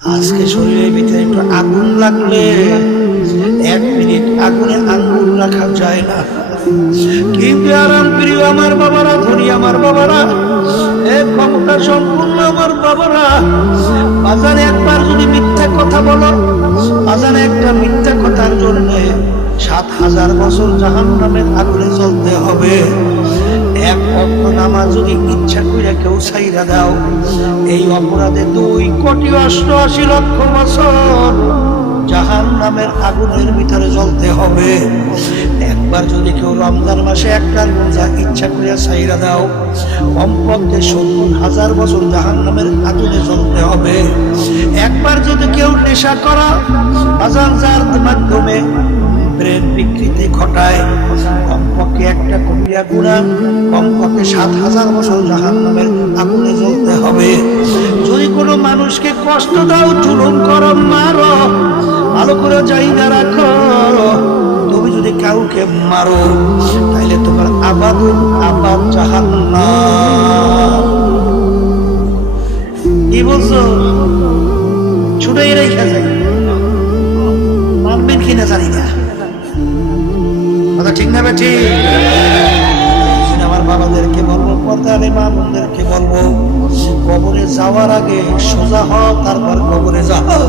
আজকে শরীরের ভিতরে একটু আগুন লাগলে 1 মিনিট আগুনে আঙ্গুল রাখা যায় না। কিন্তু আরাম প্রিয় আমার বাবারা, ধনী আমার বাবারা, ক্ষমতা সম্পূর্ণ আমার বাবারা, বাজারে একবার যদি মিথ্যা কথা বলো, বাজারে একটা মিথ্যা কথার জন্য 7000 বছর জাহান্নামের আগুনে জ্বলতে হবে। এক ওয়াক্ত নামাজ যদি ইচ্ছা করে কেউ ছাইরা দাও, এই অপরাধে 2,88,00,000 বছর জাহান্নামের আগুনের ভিতরে জ্বলতে হবে। একবার যদি কেউ রমজান মাসে একটা রোজা ইচ্ছা করে ছাইরা দাও, কমপক্ষে 70,000 বছর জাহান্নামের আগুনে জ্বলতে হবে। একবার যদি কেউ নেশা করা আজান যার মাধ্যমে ব্রেন বিকৃতি ঘটায়, কমপক্ষে একটা কবিরা গুনাহ, কমপক্ষে 7,000 বছর জাহান্নামের আগুনে জ্বলতে হবে। যদি কোনো মানুষকে কষ্ট দাও, জুলুম করো, মারো, ভালো করে জায়গা রাখো, তুমি যদি কাউকে মারো তাইলে তোমার আবাদুল আবাদ জাহান্নাম। কি বলছো? ছুটাই রেখা যায়, মানবেন কিনা জানি না, কথা ঠিক না বেঠি? আমার বাবাদেরকে বলবো, পর্দারে মা বোনদেরকে বলবো, কবরে যাওয়ার আগে সোজা হও, তারপর কবরে যাও।